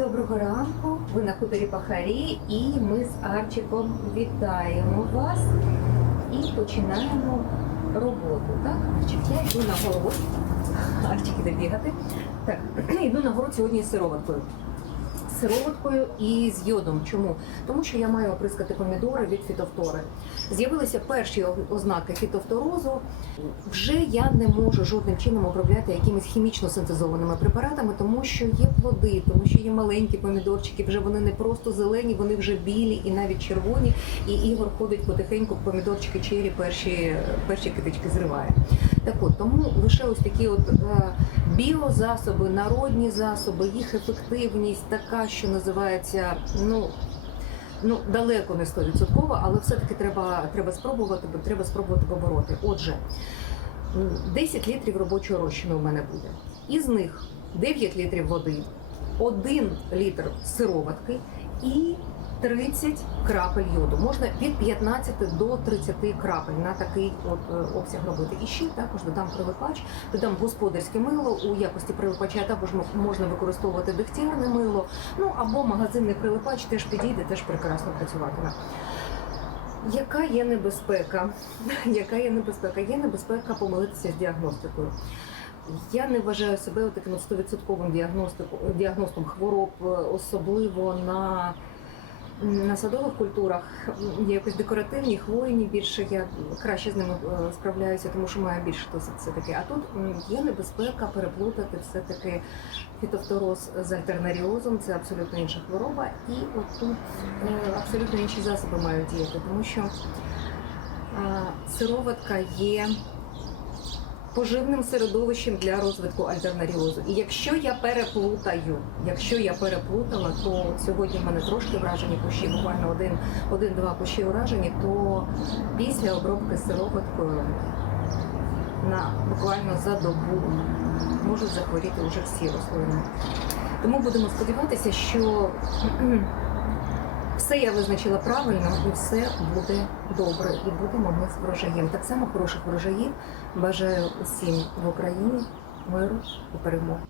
Доброго ранку. Ви на хуторі Пахарі, і ми з Арчиком вітаємо вас і починаємо роботу. Так, я йду на город. Арчик іде бігати. Так, йду на город сьогодні з сироваткою. Сироваткою і з йодом. Чому? Тому що я маю оприскати помідори від фітофтори. З'явилися перші ознаки фітофторозу. Вже я не можу жодним чином обробляти якимись хімічно синтезованими препаратами, тому що є плоди, тому що є маленькі помідорчики. Вже вони не просто зелені, вони вже білі і навіть червоні. І Ігор ходить потихеньку, помідорчики чері перші, перші китички зриває. Так от тому лише ось такі от е, біозасоби, народні засоби, їх ефективність така, що називається ну. Ну, далеко не 100%, але все-таки треба, треба спробувати, бо треба спробувати побороти. Отже, 10 літрів робочого розчину у мене буде. Із них 9 літрів води, 1 літр сироватки і 30 крапель йоду. Можна від 15 до 30 крапель на такий от е, обсяг робити. І ще також додам прилипач, додам господарське мило у якості прилипача. Також можна використовувати дегтярне мило. Ну або магазинний прилипач теж підійде, теж прекрасно працюватиме. Яка є небезпека? Яка є небезпека? Є небезпека помилитися з діагностикою. Я не вважаю себе таким от 100% діагностику- діагностом хвороб, е, особливо на, на садових культурах. М, Якось декоративні, хвойні більше я краще з ними е, справляюся, тому що маю більше досвід все-таки. А тут є небезпека переплутати все-таки фітофтороз з альтернаріозом, це абсолютно інша хвороба, і от тут е, абсолютно інші засоби мають діяти, тому що сироватка є поживним середовищем для розвитку альтернаріозу. І якщо я переплутаю, якщо я переплутала, то сьогодні в мене трошки вражені кущі, буквально один, один-два кущі уражені, то після обробки сироваткою на буквально за добу можуть захворіти вже всі рослини. Тому будемо сподіватися, що все я визначила правильно і все буде добре, і будемо ми з врожаєм. Так само хороших врожаїв бажаю усім в Україні миру і перемоги.